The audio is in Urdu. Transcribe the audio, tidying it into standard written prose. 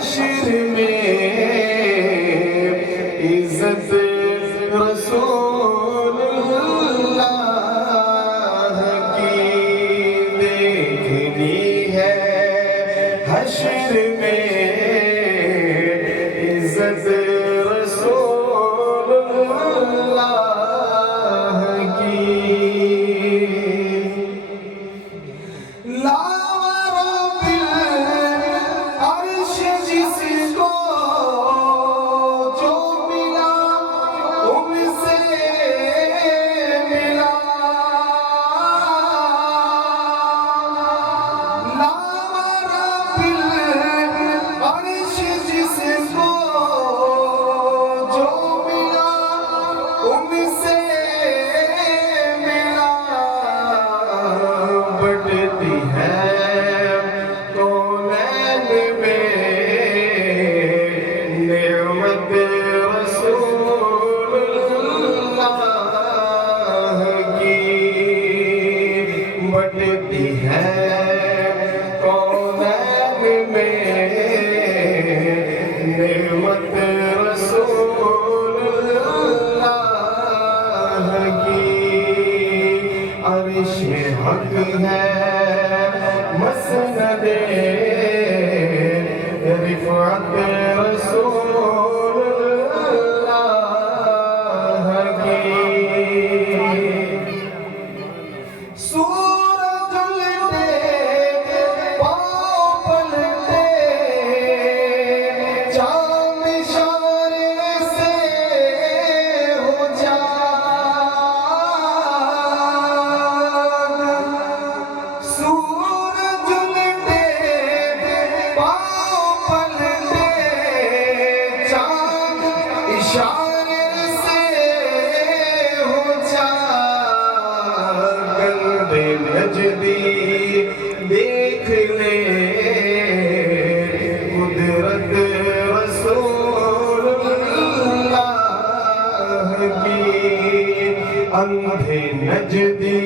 حشر میں عزت رسول اللہ کی دیکھنی ہے، حشر میں عزت رسول اللہ کی۔ بٹتی ہے کونین میں نعمت رسول اللہ کی۔ عرش حق ہے مسند رفعت رسول اللہ کی۔ نجدی دیکھ لے قدرت رسول اللہ کی، اندھے نجدی